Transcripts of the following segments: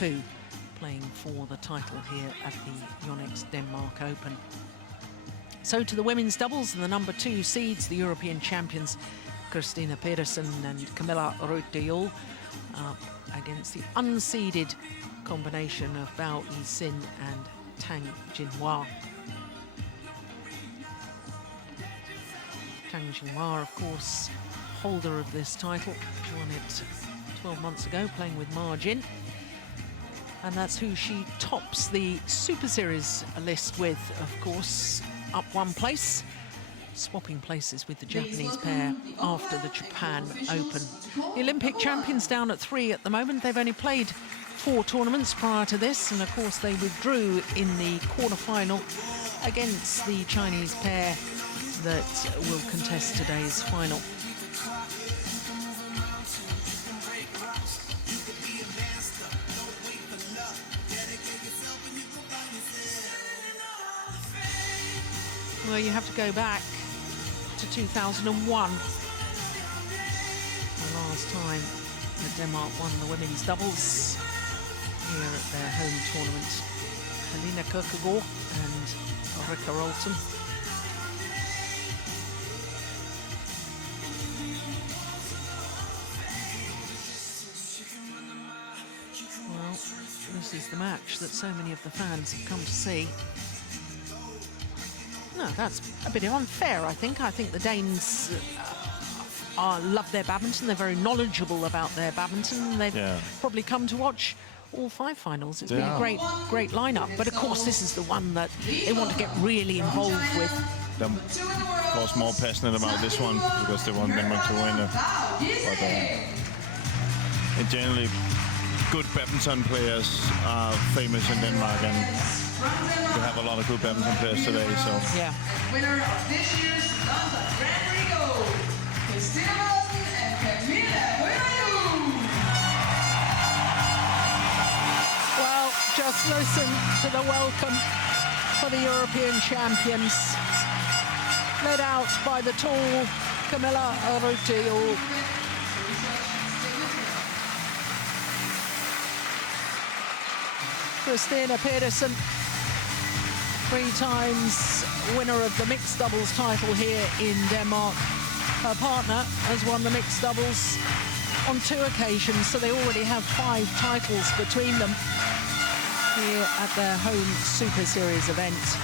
2, playing for the title here at the Yonex Denmark Open. So to the women's doubles, and the number 2 seeds, the European champions Christinna Pedersen and Kamilla Juhl, up against the unseeded combination of Yixin and Tang Jinhua. Tang Jinhua, of course, holder of this title, won it 12 months ago, playing with Ma Jin. And that's who she tops the Super Series list with, of course, up 1 place, swapping places with the Japanese pair after the Japan Open. The Olympic champions down at 3 at the moment. They've only played 4 tournaments prior to this, and of course they withdrew in the quarter-final against the Chinese pair that will contest today's final. Well, you have to go back to 2001. The last time that Denmark won the women's doubles here at their home tournament. Helena Kirkegaard and Rikke Rolton. Well, this is the match that so many of the fans have come to see. No, that's a bit unfair, I think. I think the Danes love their badminton. They're very knowledgeable about their badminton. They've probably come to watch all 5 finals. It's been a great lineup. But of course, this is the one that they want to get really involved with. They're, of course, more passionate about this one because they want Denmark to win. But in generally, good badminton players are famous in Denmark, and we have a lot of good badminton players today. So yeah. Winner of this year's London Grand Prix Gold, Christinna and Kamilla. Well, just listen to the welcome for the European champions, led out by the tall Kamilla Juhl. Christinna Pedersen, 3 times winner of the mixed doubles title here in Denmark. Her partner has won the mixed doubles on 2 occasions, so they already have 5 titles between them here at their home Super Series event.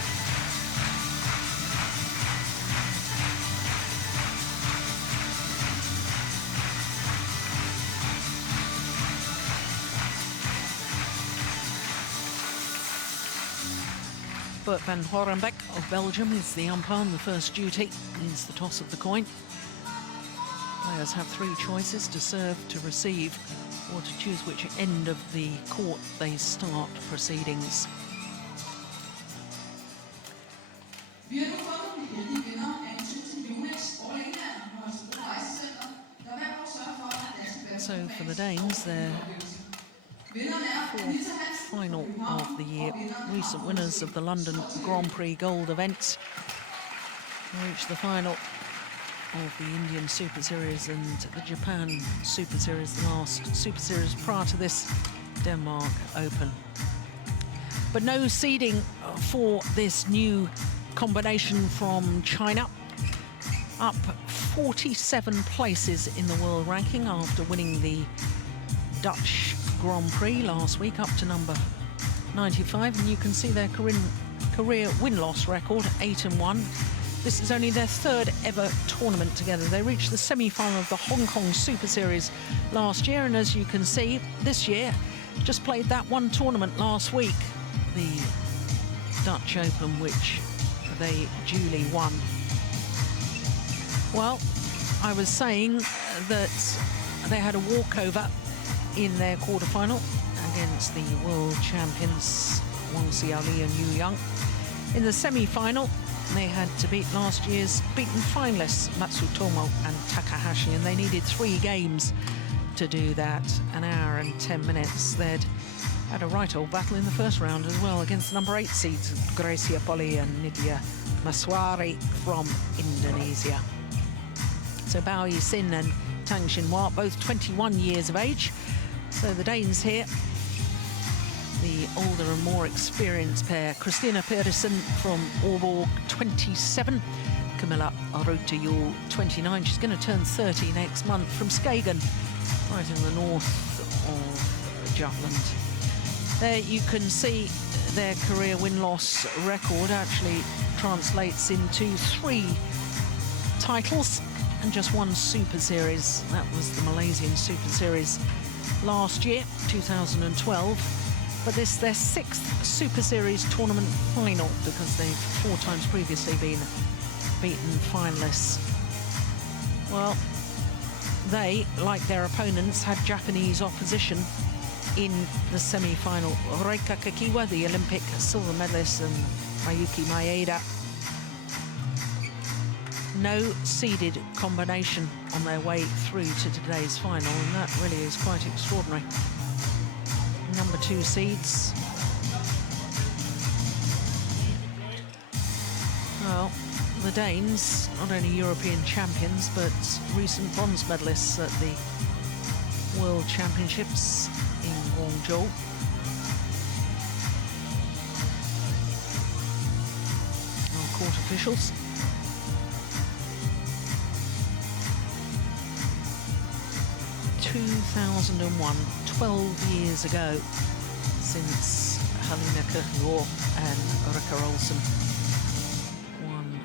Bert van Horenbeek of Belgium is the umpire, and the first duty is the toss of the coin. Players have 3 choices: to serve, to receive, or to choose which end of the court they start proceedings. So for the Danes, their 4th final of the year, recent winners of the London Grand Prix Gold event, reached the final of the Indian Super Series and the Japan Super Series, the last Super Series prior to this Denmark Open. But no seeding for this new combination from China. Up 47 places in the world ranking after winning the Dutch Grand Prix last week, up to number 95, and you can see their career win-loss record, 8-1. This is only their 3rd ever tournament together. They reached the semi-final of the Hong Kong Super Series last year, and as you can see, this year just played that 1 tournament last week, the Dutch Open, which they duly won. Well, I was saying that they had a walkover in their quarterfinal against the world champions Wang Xiaoli and Yu Yang. In the semi-final, they had to beat last year's beaten finalists Matsutomo and Takahashi, and they needed 3 games to do that. 1 hour and 10 minutes. They'd had a right old battle in the first round as well against the number 8 seeds, Gracia Poli and Nidya Maswari from Indonesia. So Yixin and Tang Jinhua, both 21 years of age. So the Danes here the older and more experienced pair. Christinna Pedersen from Aalborg, 27. Kamilla Juhl, 29. She's going to turn 30 next month, from Skagen, right in the north of Jutland. There you can see their career win-loss record actually translates into 3 titles and just 1 Super Series. That was the Malaysian Super Series last year, 2012. But this is their 6th Super Series tournament final, because they've 4 times previously been beaten finalists. Well, they, like their opponents, had Japanese opposition in the semi-final. Reika Kakiwa, the Olympic silver medalist, and Mayuki Maeda. No seeded combination on their way through to today's final, and that really is quite extraordinary. Number 2 seeds. Well, the Danes, not only European champions, but recent bronze medalists at the World Championships in Juhl. Our court officials. In 2001, 12 years ago, since Helena Kirkegaard and Rikke Olsen won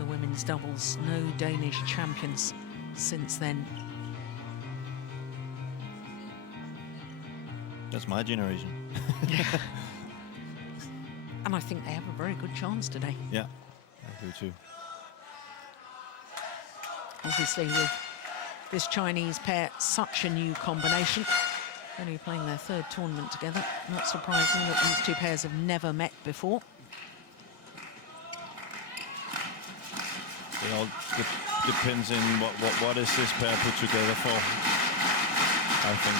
the women's doubles. No Danish champions since then. That's my generation. And I think they have a very good chance today. Yeah, I do too. Obviously, with this Chinese pair, such a new combination. Only playing their 3rd tournament together. Not surprising that these 2 pairs have never met before. It all depends on what is this pair put together for, I think.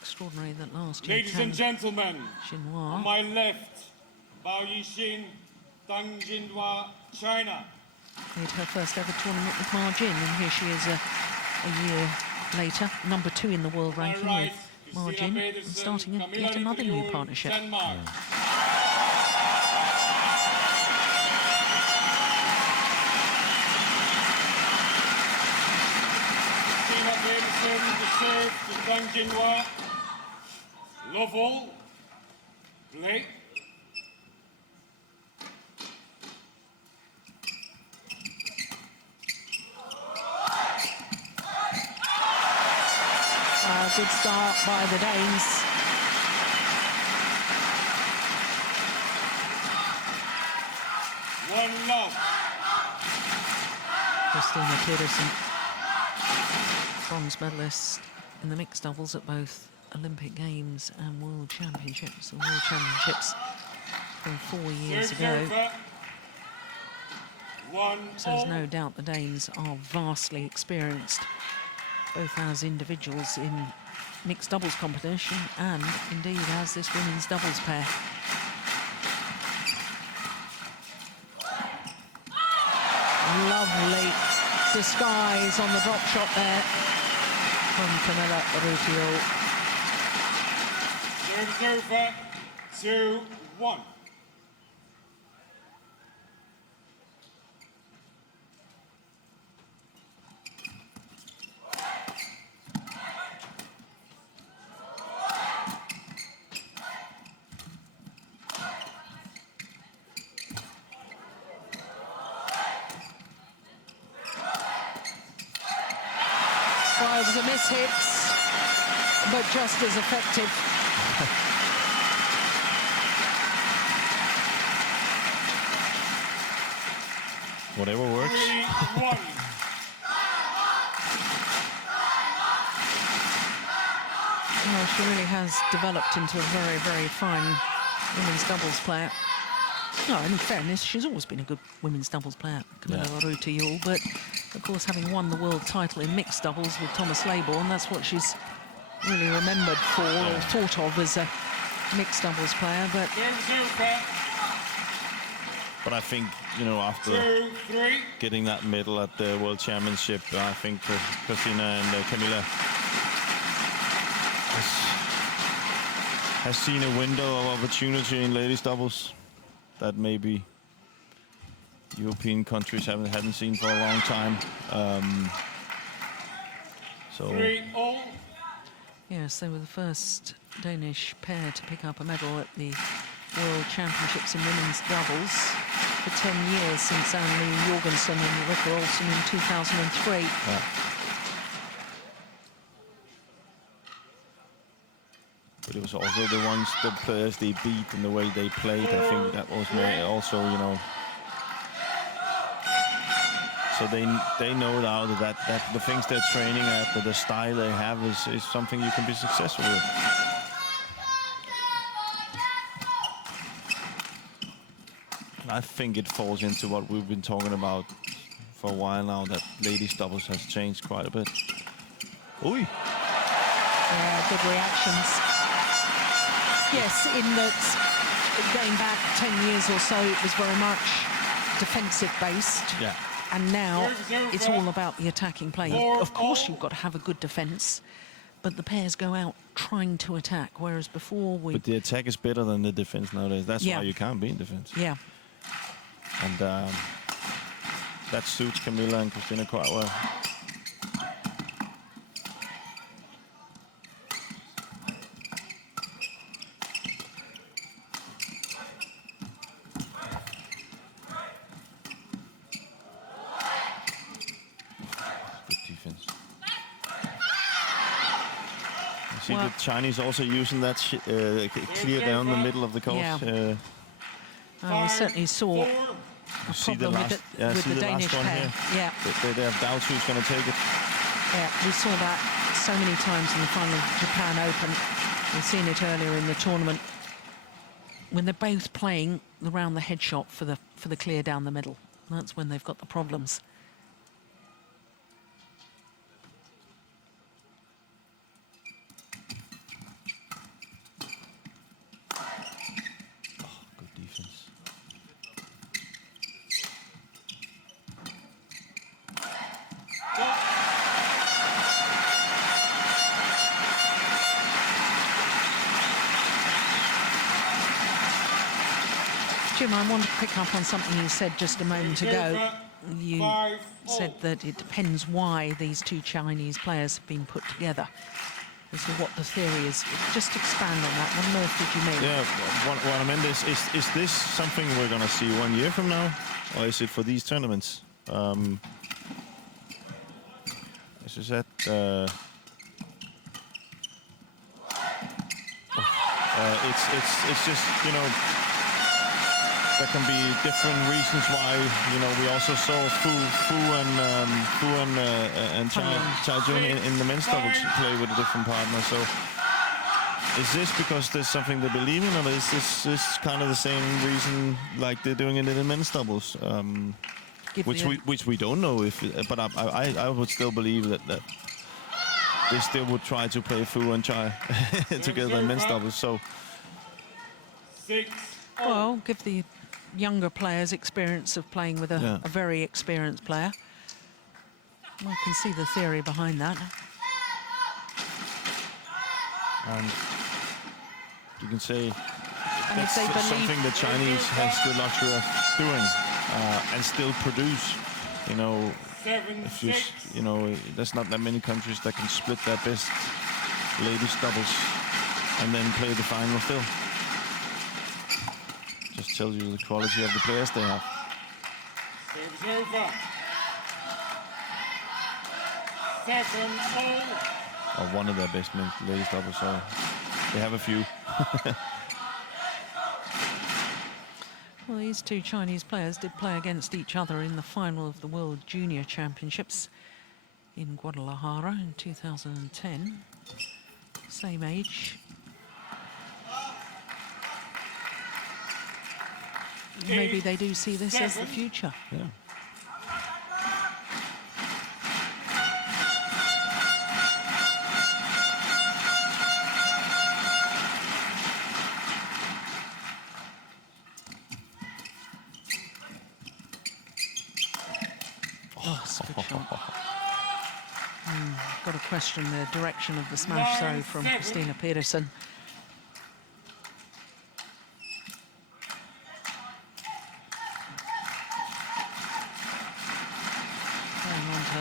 Extraordinary that last year. Ladies and gentlemen, Jinhua. on my left, Yixin, Tang, Jinhua, China. Made her first ever tournament with Ma Jin, and here she is a year later, number 2 in the world ranking right, with Ma Jin, and starting yet another new partnership. Denmark. K.Rytter to serve to Tang Jinhua. Love all. Play. Good start by the Danes. One love. Christinna Pedersen, bronze medalist in the mixed doubles at both Olympic Games and World Championships. The World Championships from 4 years ago. So there's no doubt the Danes are vastly experienced, both as individuals in mixed doubles competition and indeed as this women's doubles pair. Lovely disguise on the drop shot there from Kamilla Juhl. Serves over 2-1. Well, it was a miss-hit, but just as effective. Whatever works. 3-1. Well, she really has developed into a very, very fine women's doubles player. No, in fairness, she's always been a good women's doubles player, Kamilla Juhl, but of course, having won the world title in mixed doubles with Thomas Leybourne, that's what she's really remembered for or thought of as a mixed doubles player. But But I think, you know, after 2-3. getting that medal at the World Championship, I think Christinna and Kamilla has seen a window of opportunity in ladies doubles that maybe European countries hadn't seen for a long time. So 3-all. Yes, they were the first Danish pair to pick up a medal at the World Championships in women's doubles for 10 years, since Anne Jorgensen and Rikke Olsen in 2003. yeah. But it was also the players they beat and the way they played. I think that was also, you know. So they know now that the things they're training at, the style they have is something you can be successful with. I think it falls into what we've been talking about for a while now, that ladies doubles has changed quite a bit. Oi. Yeah, good reactions. Yes, in that going back 10 years or so, it was very much defensive based. Yeah. And now it's all about the attacking play. Of course, you've got to have a good defense, but the pairs go out trying to attack, whereas before we... But the attack is better than the defense nowadays. That's why you can't be in defense. Yeah. And that suits Kamilla and Christinna quite well. See the Chinese also using that clear down the middle of the court. Yeah. We certainly saw a problem with the Danish pair. Yeah. They have doubts who's going to take it. Yeah, we saw that so many times in the final of Japan Open. We've seen it earlier in the tournament when they're both playing around the head shot for the clear down the middle. That's when they've got the problems. Jim, I want to pick up on something you said just a moment ago. You said that it depends why these two Chinese players have been put together, as to what the theory is. Just expand on that. What on earth did you mean? Yeah, what I meant is this something we're going to see 1 year from now, or is it for these tournaments? As you said, it's just, you know, there can be different reasons why. You know, we also saw Fu and Chai Jun in the men's doubles play with a different partner. So, is this because there's something they believe in, or is this kind of the same reason like they're doing it in the men's doubles? Which we don't know but I would still believe that they still would try to play Fu and Chai together in men's doubles. So, well, give the younger players experience of playing with a very experienced player. I can see the theory behind that. And you can say and that's something the Chinese has the luxury of doing and still produce. You know, if you know, there's not that many countries that can split their best ladies doubles and then play the final still. Just tells you the quality of the players they have. Serves over. 7-all. Or one of their best ladies doubles, so they have a few. Well, these two Chinese players did play against each other in the final of the World Junior Championships in Guadalajara in 2010. Same age. Maybe they do see this as the future. Yeah. Oh, it's a good shot. Got to question the direction of the smash throw from Christinna Pedersen. Going on to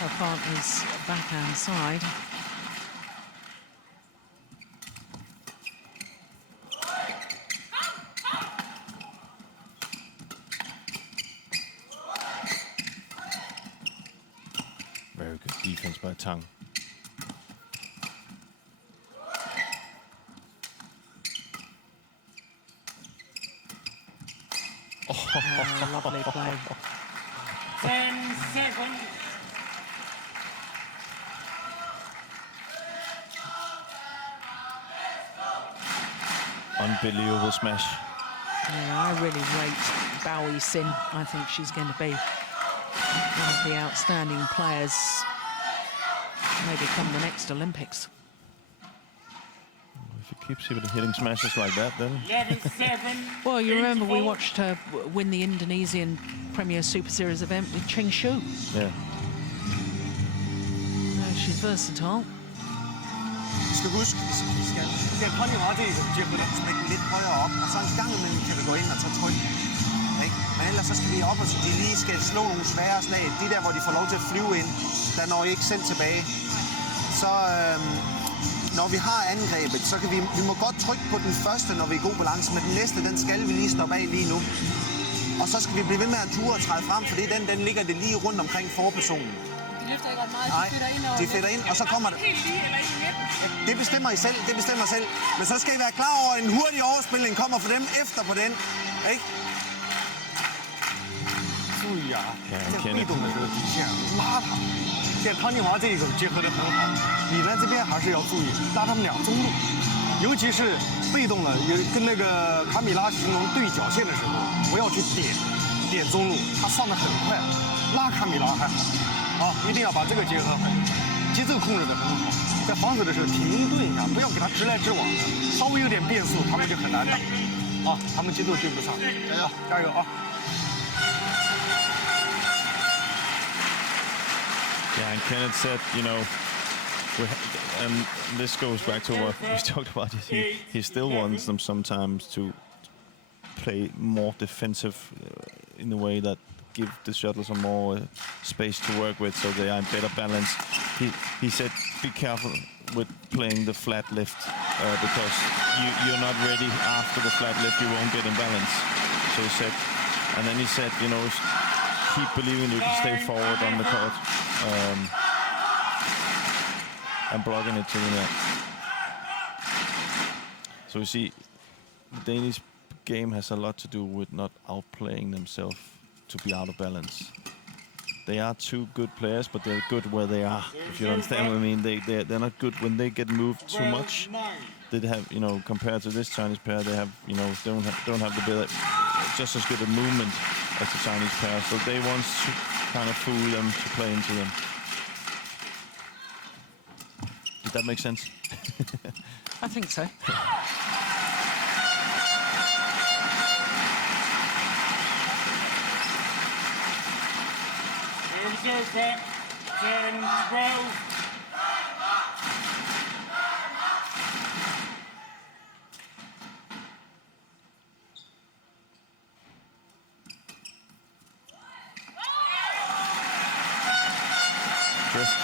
her partner's backhand side. Very good defense by Tang. Lovely play. 10 seconds. Unbelievable smash. Yeah, I really rate Yixin. I think she's going to be one of the outstanding players, maybe come the next Olympics. If you keep hitting smashes like that, then 11-7. Well, you remember we watched her win the Indonesian Premier Super Series event with Cheng Shu. yeah. She's versatile. Du skal huske, vi skal pånivere det, så smække den lidt højere op, og så en gang imellem kan vi gå ind og tage tryk. Ikke? Men ellers så skal vi op, og så de lige skal slå nogle svære slag. De der, hvor de får lov til at flyve ind, der når I ikke selv tilbage. Så når vi har angrebet, så kan vi må godt trykke på den første, når vi er i god balance, men den næste, den skal vi lige stoppe af lige nu. Og så skal vi blive ved med at ture og træde frem, for den ligger det lige rundt omkring forpersonen. De løfter ikke ret meget, Nej, de flytter ind over. de flytter ind, og så kommer det. Helt lige eller ikke midten. Det bestemmer I selv, det bestemmer selv. Men så skal I være klar over, at en hurtig overspilning kommer for dem efter på den. Ikke? 注意啊，Ja, 在 Kenneth. 被动的时候底线拉他。现在康妮华这一手结合得很好，你呢这边还是要注意拉他们俩中路，尤其是被动了，跟那个卡米拉形容对角线的时候，不要去点中路，他上得很快，拉卡米拉还好，啊，一定要把这个结合好，节奏控制得很好，在防守的时候停顿一下，不要给他直来直往的，稍微有点变速，他们就很难打，啊，他们节奏对不上，加油，加油啊！ Yeah, and Kenneth said, you know, and this goes back to what we talked about. He still wants them sometimes to play more defensive in a way that give the shuttle some more space to work with, so they are in better balance. He said, be careful with playing the flat lift because you're not ready after the flat lift. You won't get in balance. So he said, and then he said, you know, keep believing you can stay forward on the court. And blocking it to the net. So you see, the Danish game has a lot to do with not outplaying themselves to be out of balance. They are two good players, but they're good where they are. If you understand what I mean, they're not good when they get moved too much. They have, you know, compared to this Chinese pair, they have, you know, don't have the just as good a movement as the Chinese pair. So they want to kind of fool them to play into them. Did that make sense? I think so. Reserve set, 10-12. Drift.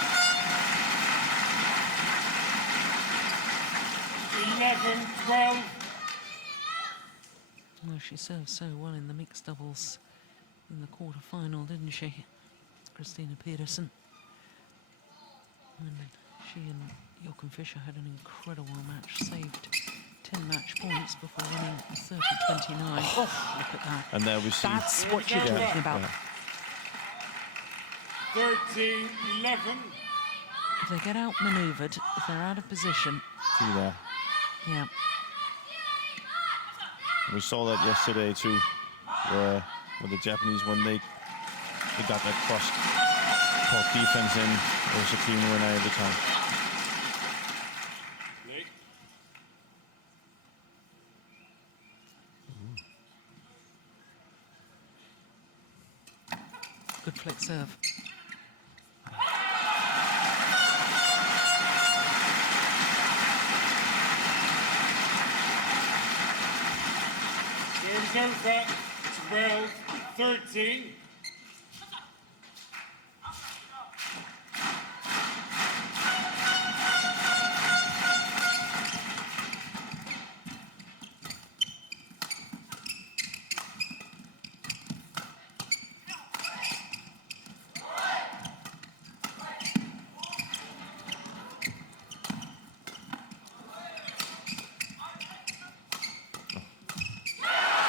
11-12. Well, she served so well in the mixed doubles in the quarter-final, didn't she? Christinna Pedersen. And she and Jochen Fischer had an incredible match, saved 10 match points before winning 30-29. Oh, look at that. And there we see. That's what you're talking about. 13-11. If they get outmaneuvered, if they're out of position, See there. yeah. We saw that yesterday too, where the Japanese, when they got that cross-court defense in, it was a clean winner every time. Good flick serve. Serves over 12-13.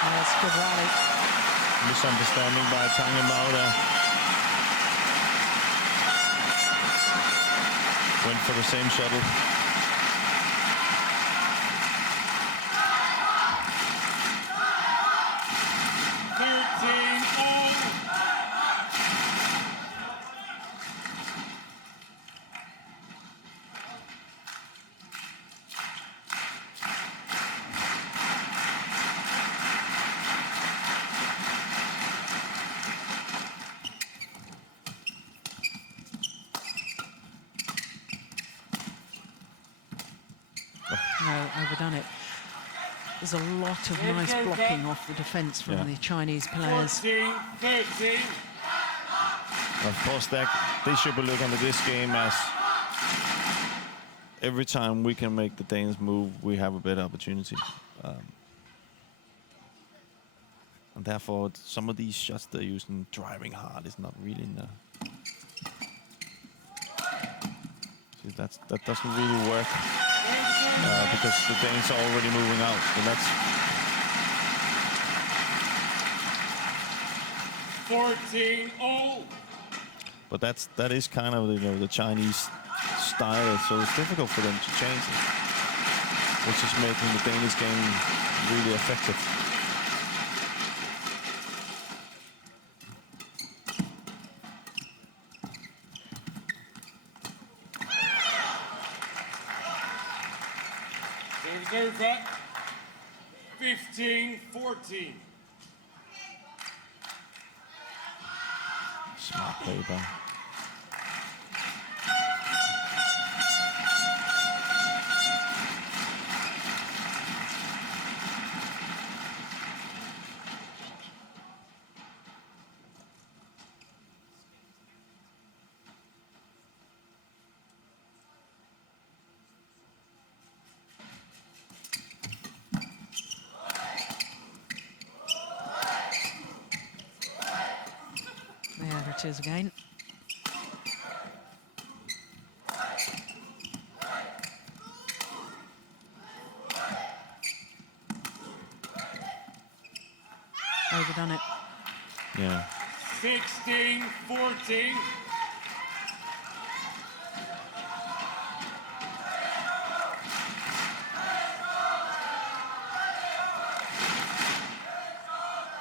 That's a good rally. Misunderstanding by Tang and Mao there. Went for the same shuttle. No, overdone it. There's a lot of nice blocking off the defence from the Chinese players. 14-13. Of course, they should be looking at this game as every time we can make the Danes move, we have a better opportunity. And therefore, some of these shots they're using, driving hard, is not really in the... See, that doesn't really work. Because the Danes are already moving out, and that's 14-all. but that is kind of the Chinese style, so it's difficult for them to change it, which is making the Danish game really effective. Serves over 15-14. Smart play by. There it is again. Overdone it. Yeah. 16-14.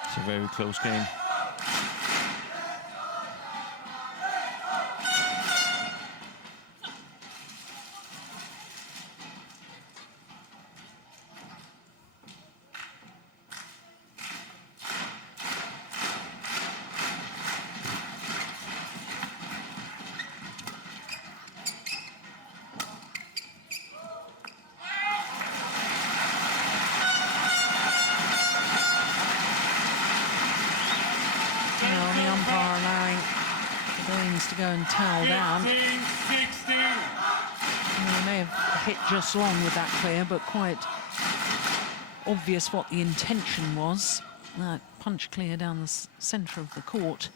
It's a very close game. To go and towel down. 15-16. They may have hit just long with that clear, but quite obvious what the intention was. That punch clear down the centre of the court.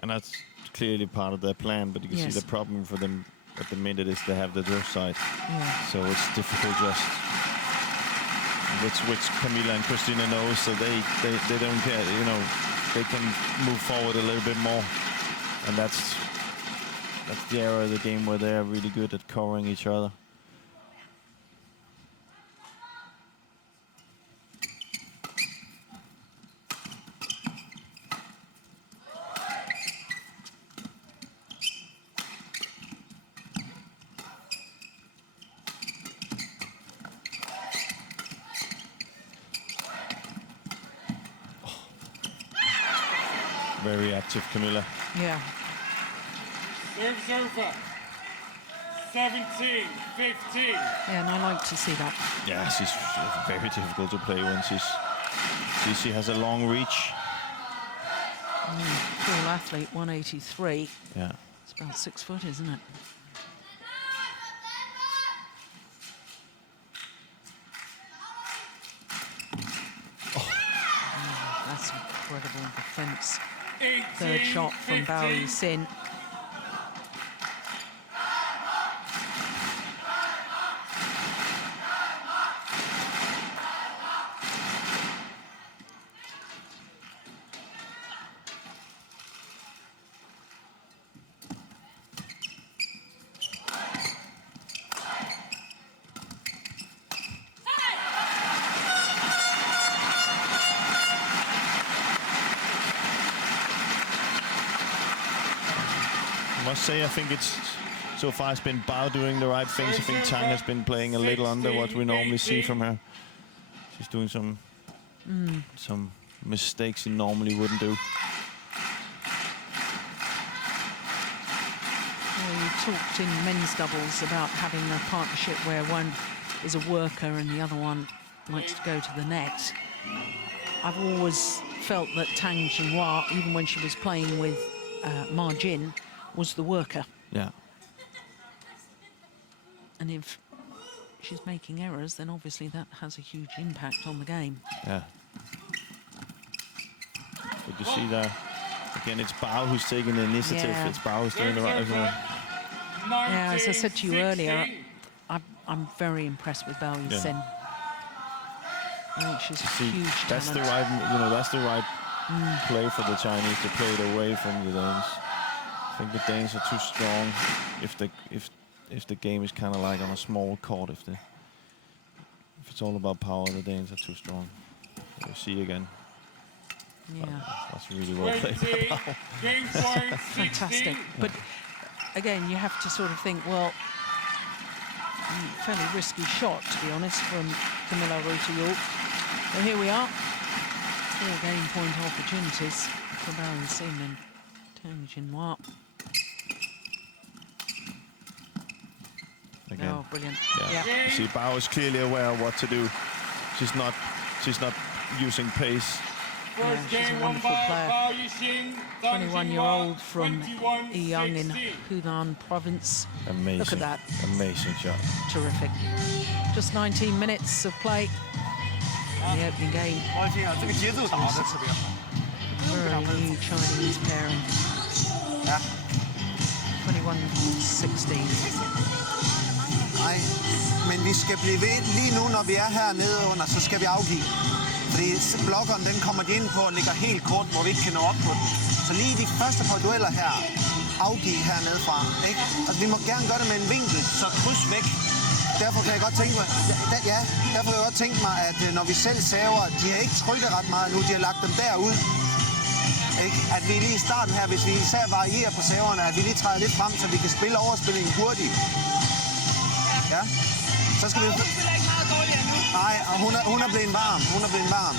And that's clearly part of their plan, but you can see the problem for them at the minute is they have the draw side. Yeah. So it's difficult just, which Kamilla and Christinna know, so they don't care, they can move forward a little bit more. And that's the area of the game where they're really good at covering each other. Very active, Kamilla. Yeah. Serves over. 17, 15. Yeah, and I like to see that. Yeah, she's very difficult to play when she has a long reach. Tall athlete, 183. Yeah. It's about 6 foot, isn't it? That's incredible defense. 18, Third shot from 15. Yixin. I must say, I think it's so far it's been Bao doing the right things. I think Tang has been playing a little under what we normally see from her. She's doing some mistakes she normally wouldn't do. Well, you talked in men's doubles about having a partnership where one is a worker and the other one likes to go to the net. I've always felt that Tang Jinhua, even when she was playing with Ma Jin, was the worker. Yeah. And if she's making errors, then obviously that has a huge impact on the game. Yeah. But you see there, again, it's Bao who's taking the initiative. Yeah. It's Bao who's doing the right thing. Yeah, as I said to you earlier, I'm very impressed with Bao Yixin. I think she's a huge That's the talent. right, that's the right play for the Chinese, to play it away from the Danes. I think the Danes are too strong if the game is kind of like on a small court. If it's all about power, the Danes are too strong. You see again. Yeah, That's really well played. 20, game point, 16. fantastic. But again, you have to sort of think, well, fairly risky shot, to be honest, from Kamilla Juhl. But here we are. 4 game point opportunities for Bao Yixin and Tang Jinhua. Again. Oh, brilliant. Yeah. Yeah. You see, Bao is clearly aware of what to do. She's not using pace. First she's a game won wonderful by player. Bao Yixin, Tang 21-year-old Jinhua, from 21, Yiyang in 16. Hunan province. Amazing. Look at that. Amazing shot. Terrific. Just 19 minutes of play in the opening game. 发现啊，这个节奏打得特别好。 Very new Chinese pairing. 21-16. Nej, men vi skal blive ved. Lige nu, når vi er hernede under, så skal vi afgive. Fordi blokkeren, den kommer de ind på og ligger helt kort, hvor vi ikke kan nå op på den. Så lige de første par dueller her, afgive hernede fra. Ikke? Altså, vi må gerne gøre det med en vinkel, så kryds væk. Derfor kan jeg godt tænke mig, derfor kan jeg godt tænke mig, at når vi selv saver, de har ikke trykket ret meget nu, de har lagt dem derud. Ikke? At vi lige i starten her, hvis vi især varierer på saverne, at vi lige træder lidt frem, så vi kan spille overspillingen hurtigt. Ja. Så skal vi... Nej, og hun er blevet varm. Hun er blevet varm.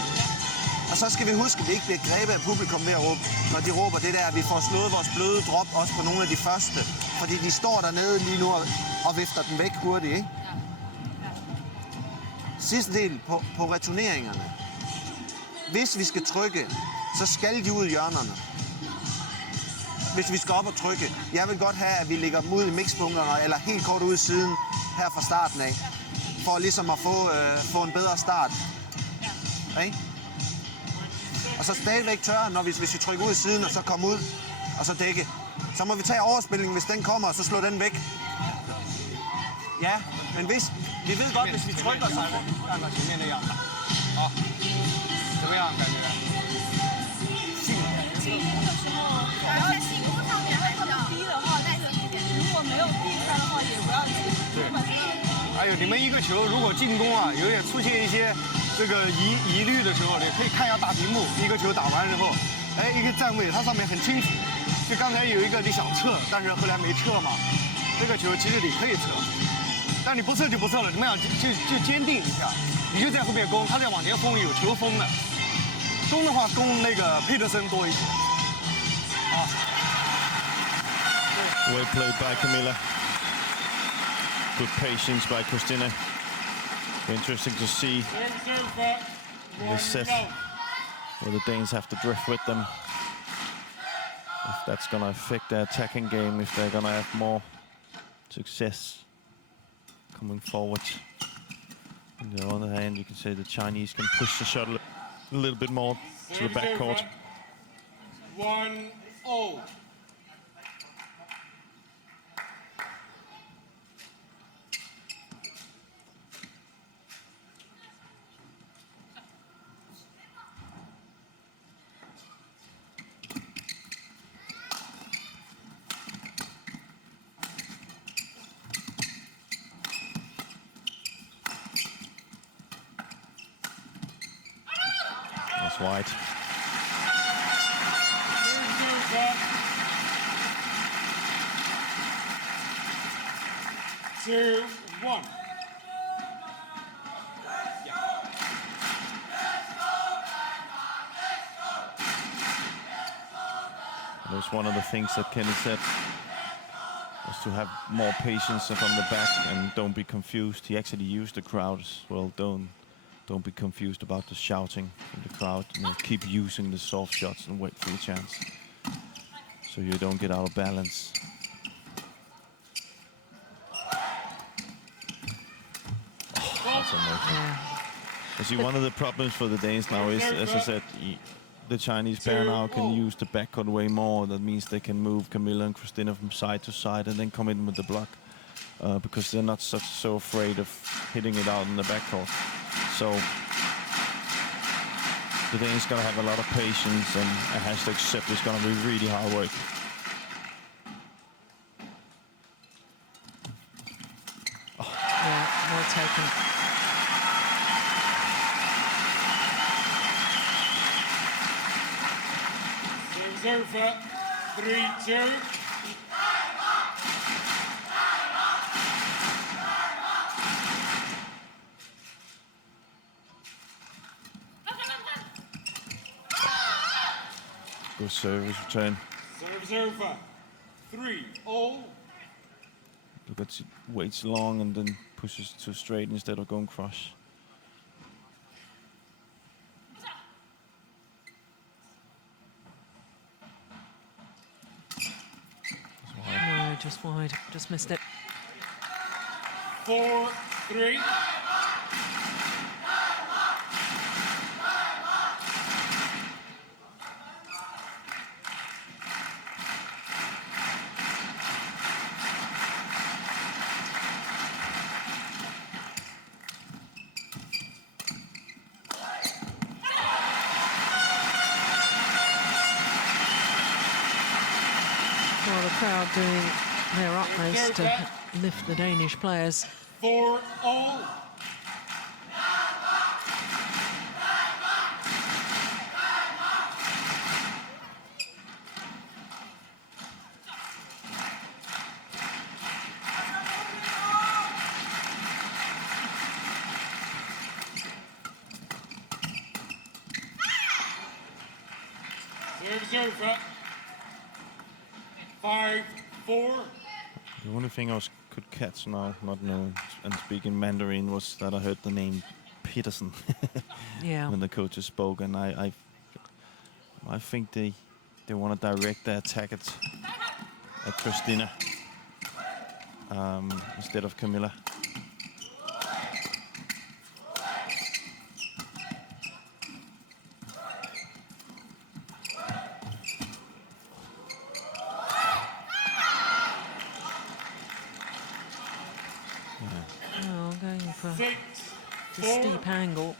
Og så skal vi huske, at vi ikke bliver grebet af publikum ved at råbe, når de råber det der, at vi får slået vores bløde drop også på nogle af de første. Fordi de står dernede lige nu og vifter den væk hurtigt, ikke? Sidste del på returneringerne. Hvis vi skal trykke, så skal de ud i hjørnerne. Hvis vi skal op og trykke. Jeg vil godt have, at vi ligger dem ud i mixpunkterne, eller helt kort ud i siden her fra starten af. For ligesom at få en bedre start. Okay? Og så stadigvæk tørre, når hvis vi trykker ud i siden, og så komme ud, og så dække. Så må vi tage overspillingen, hvis den kommer, og så slå den væk. Ja, men vi ved godt, hvis vi trykker, så... 怎么样？感觉？然后在细沟上面还是要低的话耐心一点，如果没有地上的话也不要急。还有你们一个球如果进攻啊，有点出现一些这个疑虑的时候，你可以看一下大屏幕，一个球打完之后，哎，一个站位它上面很清楚。就刚才有一个你想撤，但是后来没撤嘛，这个球其实你可以撤，但你不撤就不撤了，怎么样就坚定一下，你就在后面攻，他在往前封，有球封的。攻的话攻那个佩德森多一些。Well played by Kamilla. Good patience by Christinna. Interesting to see this set where the Danes have to drift with them. If that's going to affect their attacking game, if they're going to have more success coming forward. On the other hand, you can say the Chinese can push the shuttle a little bit more to the backcourt. 1-0. That's wide. 2-1. That was one of the things that Kenny said, was to have more patience from the back and don't be confused. He actually used the crowd as well. Don't be confused about the shouting from the crowd. You know, keep using the soft shots and wait for your chance, so you don't get out of balance. That's amazing. You see, one of the problems for the Danes now is, as I said, the Chinese pair now can use the backcourt way more. That means they can move Kamilla and Christinna from side to side and then come in with the block, because they're not so afraid of hitting it out in the backcourt. So the Danes got to have a lot of patience, and it has to accept it's going to be really hard work. Yeah, well taken. Serves over. 3-2. Good service return. Serves over. 3-all. Look at it, waits long and then pushes to straight instead of going cross. No, just wide. Just missed it. 4-3. Well, the crowd doing their utmost to lift the Danish players. 4-all. Serves over. 5-4. The only thing I could catch now, not knowing and speaking Mandarin, was that I heard the name Pedersen Yeah. when the coaches spoke, and I think they want to direct their attack at Christinna instead of Kamilla. Well, going for the 6-4. steep angle.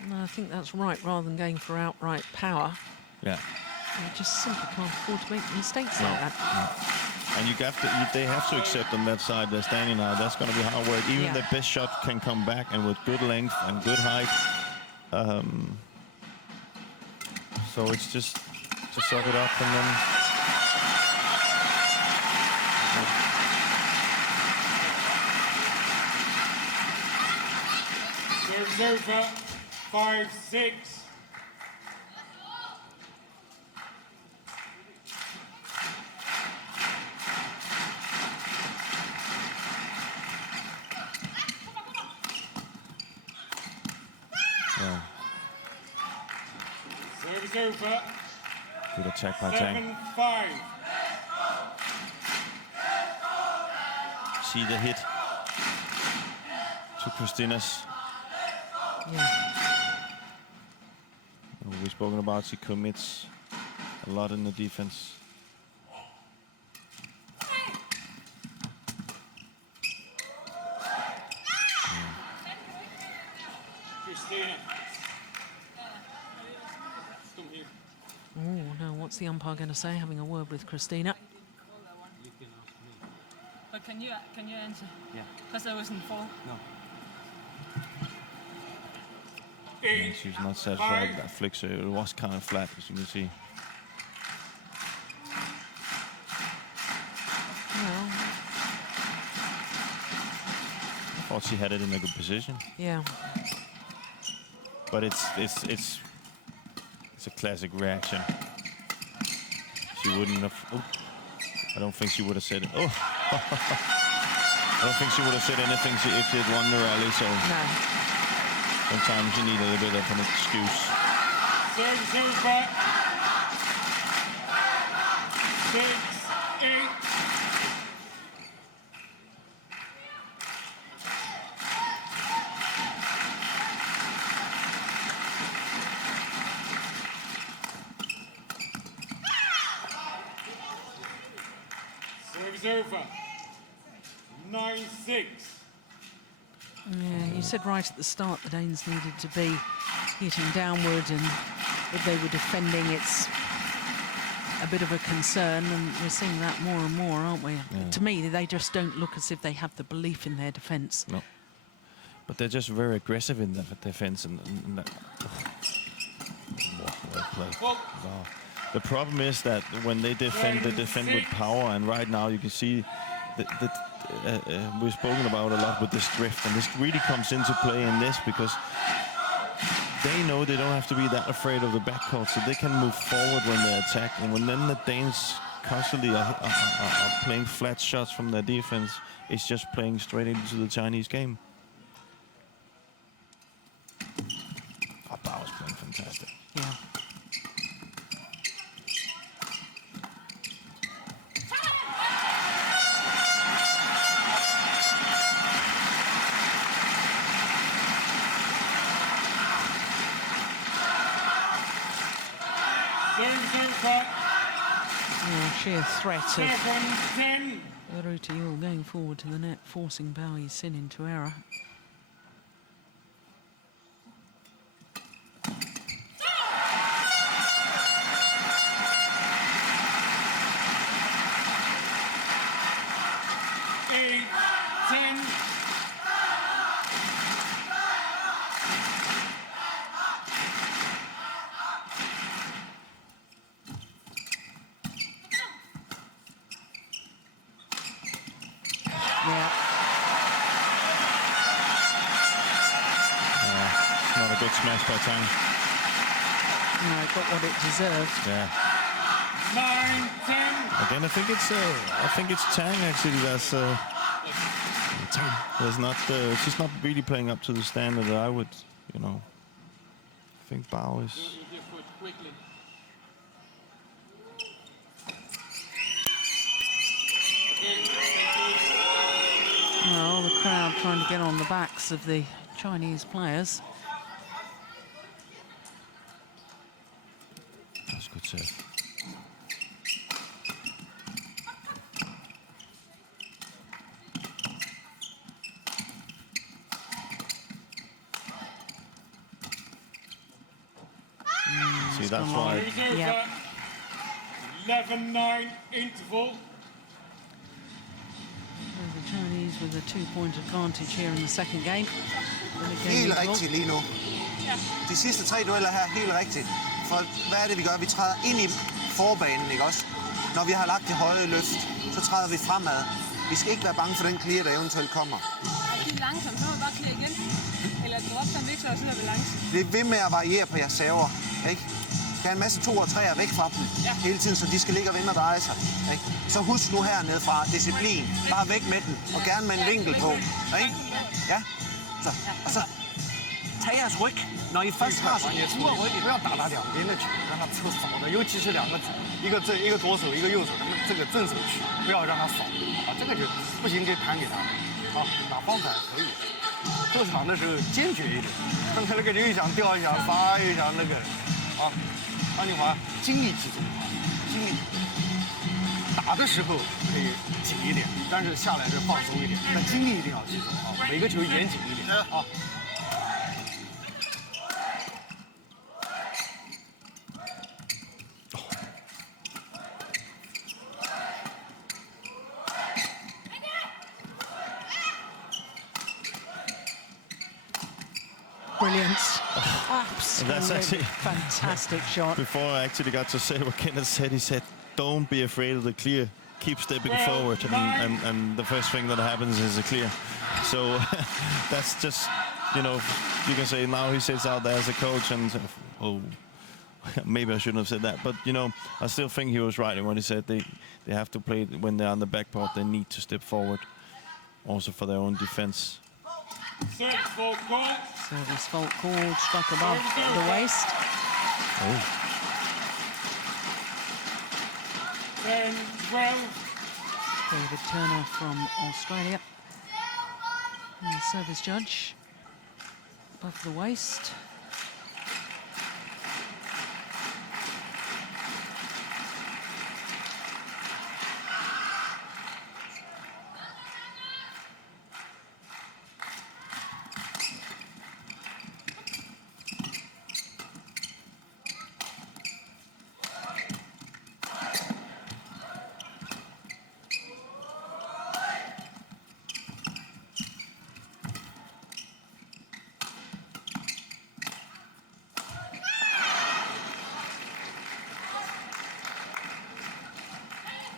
And I think that's right, rather than going for outright power. Yeah. You just simply can't afford to make mistakes like that. And they have to accept on that side they're standing now. That's going to be hard work. Even the best shot can come back, and with good length and good height. So it's just to suck it up and then. Serves over. 5-6. Yeah. Service over. Good attack by Tang. 7-5. See the hit to Christinna's. Yeah. We've spoken about she commits a lot in the defense. Christinna. Come here. Oh, now what's the umpire going to say? Having a word with Christinna. But can you answer? Yeah. Because I wasn't full. No. Yeah, she was not satisfied with that flick, so it was kind of flat, as you can see. Well, I thought she had it in a good position, yeah. but it's a classic reaction. She wouldn't have. Oh, I don't think she would have said it. Oh, I don't think she would have said anything if she had won the rally. So No. sometimes you need a little bit of an excuse. Service over. 6-8. Service over. 9-6. Yeah, you said right at the start the Danes needed to be hitting downward, and if they were defending, it's a bit of a concern, and we're seeing that more and more, aren't we? Yeah. To me, they just don't look as if they have the belief in their defence. No, but they're just very aggressive in the defense, and that. Well played. Well, Wow. The problem is that when they defend with power, and right now you can see that we've spoken about a lot with this drift, and this really comes into play in this because they know they don't have to be that afraid of the backcourt, so they can move forward when they attack. And when then the Danes constantly are playing flat shots from their defense, it's just playing straight into the Chinese game. Bao is playing fantastic. Yeah. Sheer threat of 7-10. Juhl going forward to the net, forcing Yixin into error. Smash by Tang. No, it got what it deserved. Yeah. 9-10. Again, I think it's Tang actually. That's Tang. There's not. She's not really playing up to the standard that I would, I think Bao is. Well, the crowd trying to get on the backs of the Chinese players. That's good serve. See, that's why. Yep. 11-9 interval. The Chinese with a 2-point advantage here in the second game. Helt rigtigt lige nu. De sidste 3 dueller her, helt rigtigt. For hvad er det, vi gør? Vi træder ind i forbanen, ikke også? Når vi har lagt det høje løft, så træder vi fremad. Vi skal ikke være bange for den clear, der eventuelt kommer. Det er langsomt, så må vi bare clear igen. Eller gå op som væk, så er vi langsomt. Det er ved med at variere på jeres server, ikke? Skal have en masse 2 og 3'er væk fra dem hele tiden, så de skal ligge og vinde og dreje sig. Ikke? Så husk nu hernede fra disciplin. Bare væk med den, og gerne med en vinkel på. Ikke? Ja? Så, og så. 睇下 weak，når I først har 关键 sådan 处 en 理， ryg， 不要打他两边的球，让他侧扫的，尤其是两个，一个左手，一个右手，这个正手区，不要让他扫啊，这个就不行就弹给他，啊，打方法可以，做场的时候坚决一点，刚才那个又想吊又想发又想那个，啊，张金华精力集中，精力。打的时候可以紧一点，但是下来是放松一点，但精力一定要集中啊，每个球严谨一点啊。Brilliant. That's Absolutely actually fantastic shot. Before I actually got to say what Kenneth said, he said, "Don't be afraid of the clear. Keep stepping forward." And the first thing that happens is a clear. So that's just, you know, you can say now he sits out there as a coach and, oh, maybe I shouldn't have said that. But, you know, I still think he was right when he said they have to play when they're on the back court. They need to step forward also for their own defense. Service fault call. Service fault called, struck above the waist. Oh. 10-12. David Turner from Australia. And the service judge above the waist.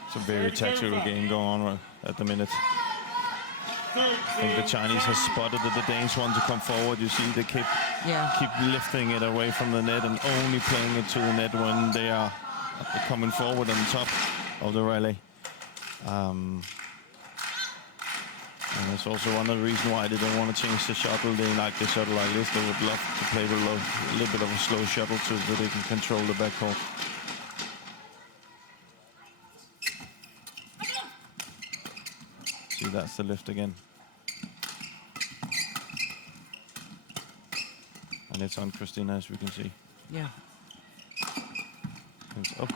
It's a very tactical game going on at the minute. I think the Chinese has spotted that the Danes want to come forward. You see, they keep lifting it away from the net and only playing it to the net when they are coming forward on top of the rally. And that's also one of the reasons why they don't want to change the shuttle. They like the shuttle like this. They would love to play with a little bit of a slow shuttle so that they can control the backcourt. See, that's the lift again. And it's on Christinna, as we can see. Yeah. Oh.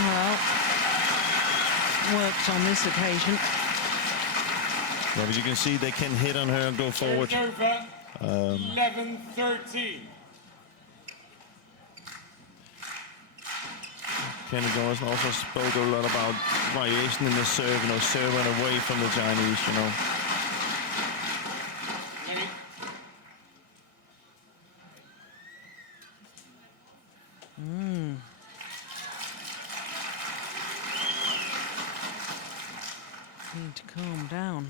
Well, worked on this occasion. Yeah, but you can see they can hit on her and go forward. Over. 11-13. Kenneth Johnson also spoke a lot about variation in the serve, you know, serving away from the Chinese, you know. Need to calm down.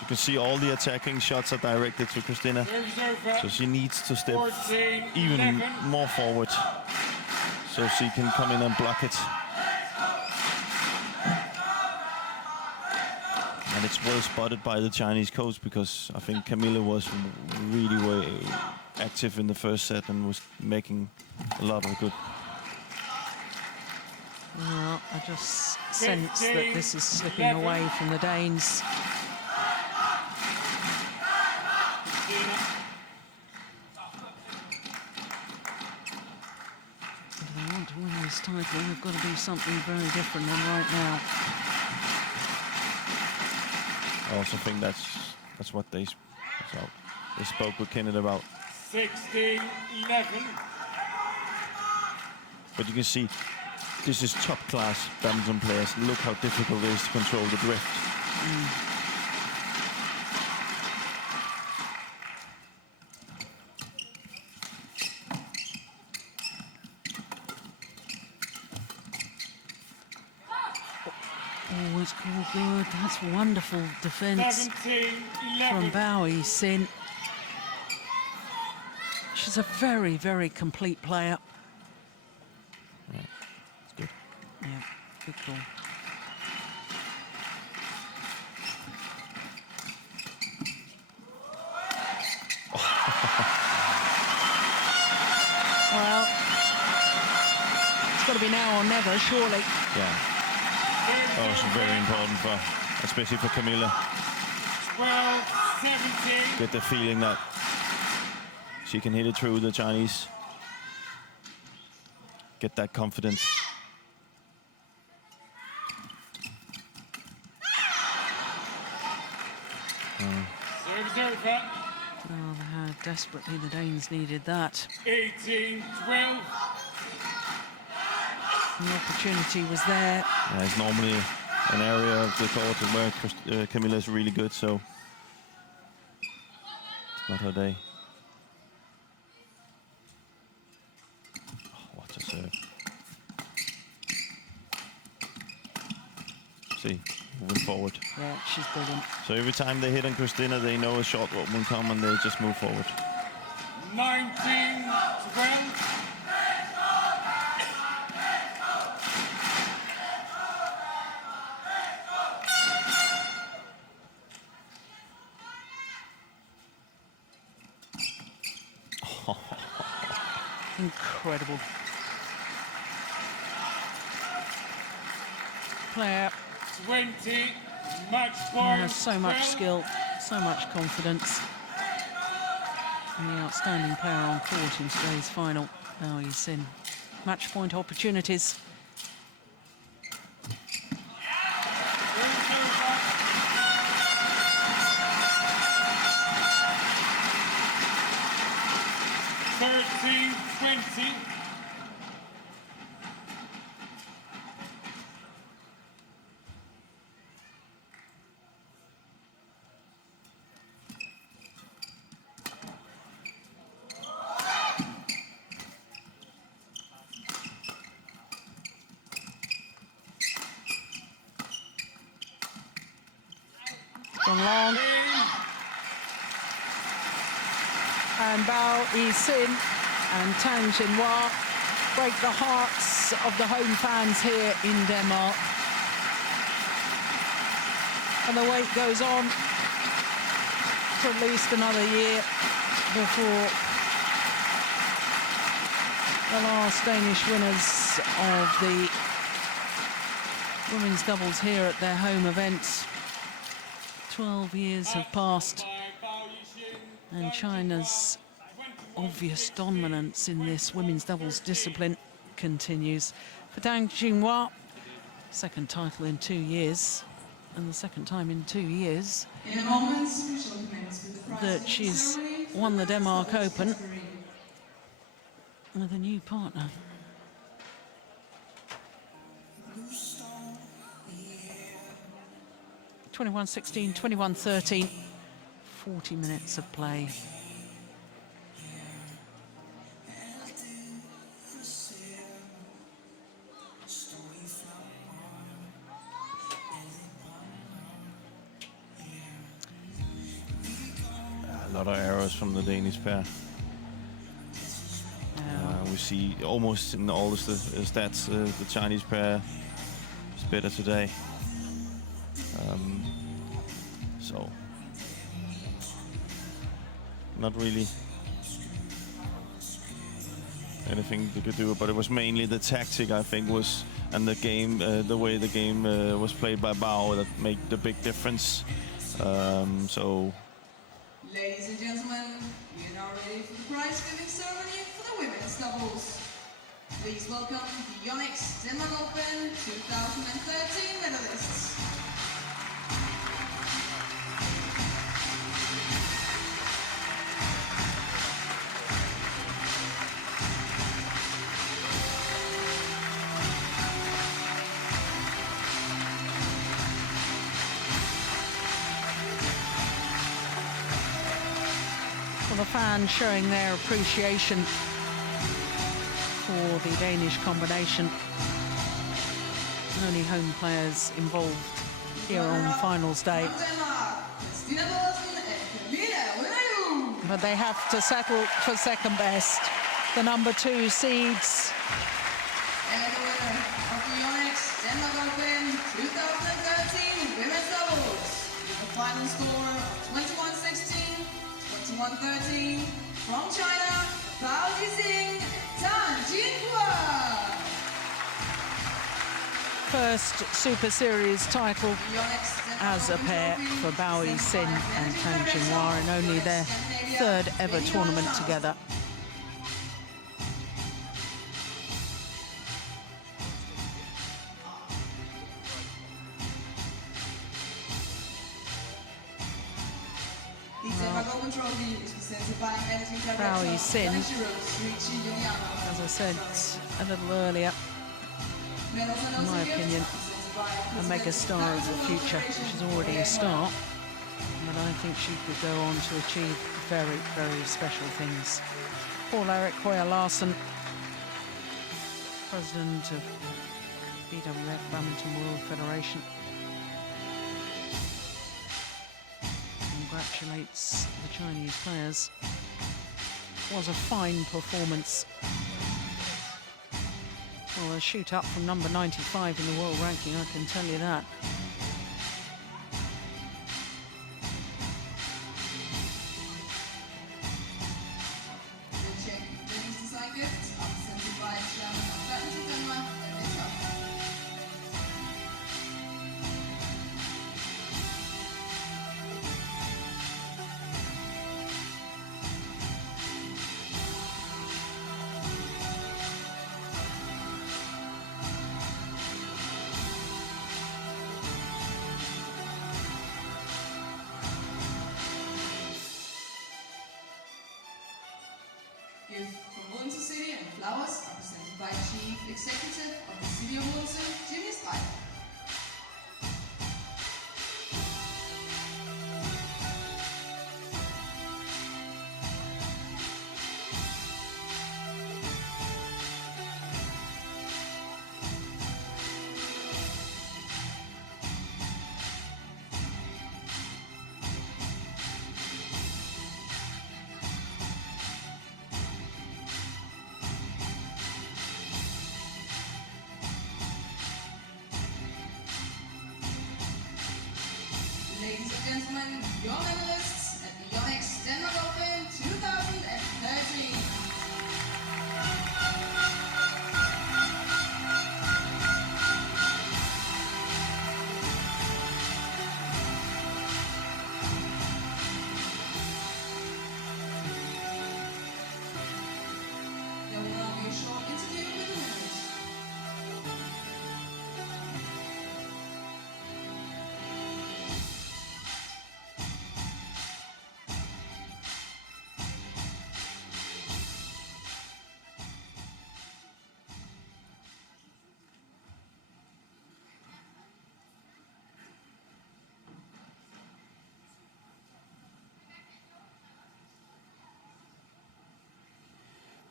You can see all the attacking shots are directed to Christinna. So she needs to step even more forward so she can come in and block it. And it's well spotted by the Chinese coach because I think Kamilla was really active in the first set and was making a lot of good. Well, I just sense that this is slipping away from the Danes. If they want to win this title, they've got to do something very different than right now. I also think that's what they spoke with Kenneth about. 16-11. But you can see this is top class badminton players. Look how difficult it is to control the drift. Oh, it's called good. That's wonderful defence 17-11. from Yixin. She's a very, very complete player. Yeah, it's good. Yeah, good call. Well, it's got to be now or never, surely. Yeah. Oh, it's very important especially for Kamilla. 12-17. Get the feeling that she can hit it through the Chinese. Get that confidence. Service over. Oh, how desperately the Danes needed that. 18-12. The opportunity was there. Yeah, it's normally an area of the court where Kamilla is really good, so it's not her day. Oh, what a serve. See, moving forward. Yeah, she's brilliant. So every time they hit on Christinna, they know a short one will come and they just move forward. 19-12. Incredible. Player. 20. Match point. Has so much 12. skill, so much confidence. And the outstanding player on court in today's final, Yixin. Match point opportunities. Gone long. And Yixin and Tang Jinhua break the hearts of the home fans here in Denmark. And the wait goes on for at least another year before the last Danish winners of the women's doubles here at their home events. 12 years have passed, and China's obvious dominance in this women's doubles discipline continues. For Tang Jinhua, second title in 2 years, and the second time in 2 years that she's won the Denmark Open with a new partner. (21-16, 21-13), 40 minutes of play. A lot of errors from the Danish pair. We see almost in all the stats the Chinese pair is better today. So not really anything they could do, but it was mainly the tactic, I think, was, and the game, the way the game was played by Bao that made the big difference. So. Ladies and gentlemen, we are now ready for the prize-giving ceremony for the women's doubles. Please welcome the Yonex Denmark Open 2013 medalists. The fans showing their appreciation for the Danish combination. only home players involved here on finals day. From Denmark, Christinna and Kamilla. But they have to settle for second best. The number 2 seeds. And the winner of the Yonex Denmark Open 2013 women's doubles with a final score of 21-16, 21-13 from China, Yixin and Tang, Jinhua. First Super Series title Yonex Denmark as a Open pair trophy for Yixin and Tang Jinhua, and only their third ever tournament together. The Denmark Open trophy is presented by Managing Director Yixin, Yixin. as I said a little earlier, in my opinion, a mega star of the future. She's already a star, but I think she could go on to achieve very, very special things. Paul Erik Hoyer Larsen, president of BWF Badminton World Federation, congratulates the Chinese players. Was a fine performance. Well, a shoot up from number 95 in the world ranking, I can tell you that. The Czech women's design gifts are presented by Chairman of Badminton Denmark and Yixin. Gift from Odense City and flowers are presented by Chief Executive of the City of Odense, Jimmy Stein. Ladies and gentlemen, your medalists at the Yonex Denmark Open 2013. There will now be a short interview with the winners.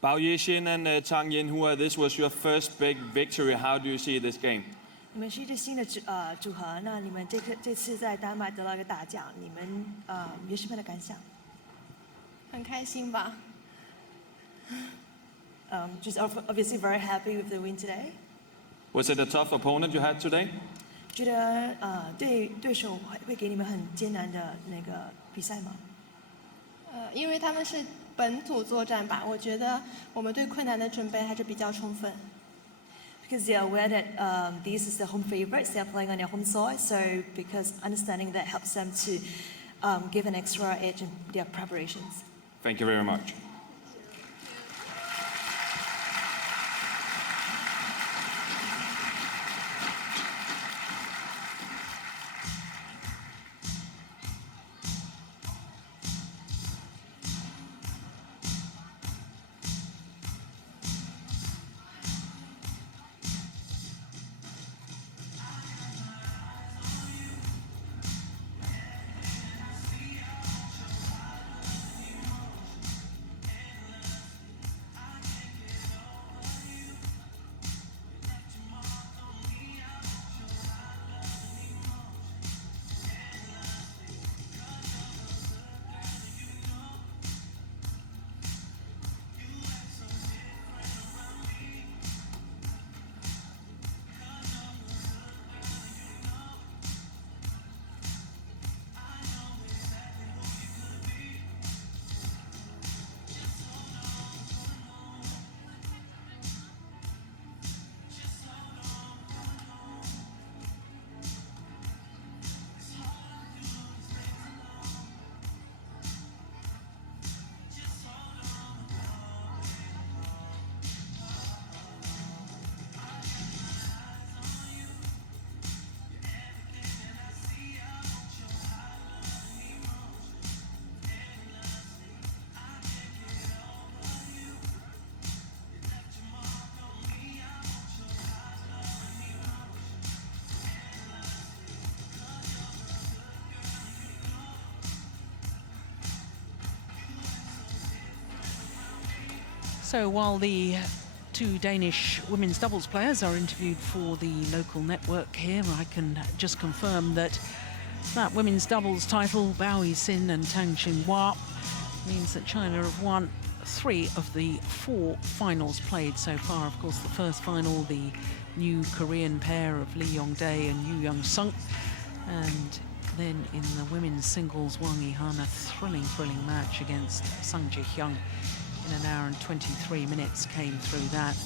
Yixin and Tang Jinhua, this was your first big victory. How do you see this game? 你们是一支新的组合，那你们这次在丹麦得到一个大奖，你们有什么样的感想？很开心吧？ Just obviously very happy with the win today. Was it a tough opponent you had today? 觉得对手会给你们很艰难的那个比赛吗？因为他们是本土作战吧，我觉得我们对困难的准备还是比较充分。 Because they are aware that these is the home favorites, they are playing on their home soil, so because understanding that helps them to give an extra edge in their preparations. Thank you very much. So while the two Danish women's doubles players are interviewed for the local network here, I can just confirm that women's doubles title, Yixin and Tang Jinhua, means that China have won 3 of the 4 finals played so far. Of course, the first final, the new Korean pair of Lee Yong-dae and Yoo Young-sung, and then in the women's singles, Wang Yihan, a thrilling match against Sung Ji-hyung in an hour and 23 minutes came through that.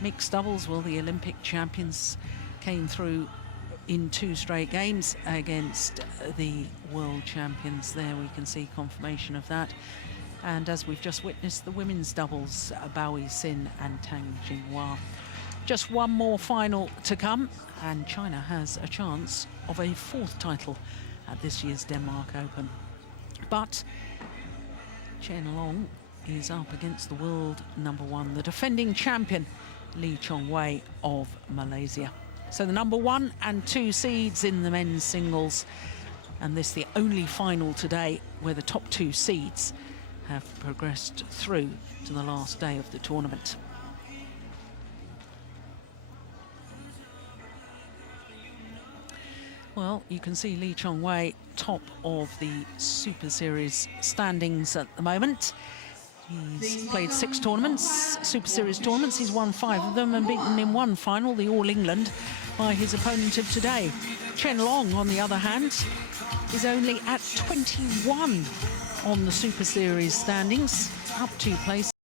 Mixed doubles, well, the Olympic champions came through in 2 straight games against the world champions. There we can see confirmation of that. And as we've just witnessed, the women's doubles, Yixin and Tang Jinhua. Just one more final to come, and China has a chance of a 4th title at this year's Denmark Open. But Chen Long is up against the world #1, the defending champion, Lee Chong-wei of Malaysia. So the #1 and 2 seeds in the men's singles, and this the only final today where the top 2 seeds have progressed through to the last day of the tournament. Well, you can see Lee Chong-wei top of the Super Series standings at the moment. He's played 6 tournaments, Super Series tournaments. He's won 5 of them and beaten in 1 final, the All England, by his opponent of today. Chen Long, on the other hand, is only at 21 on the Super Series standings, up 2 places.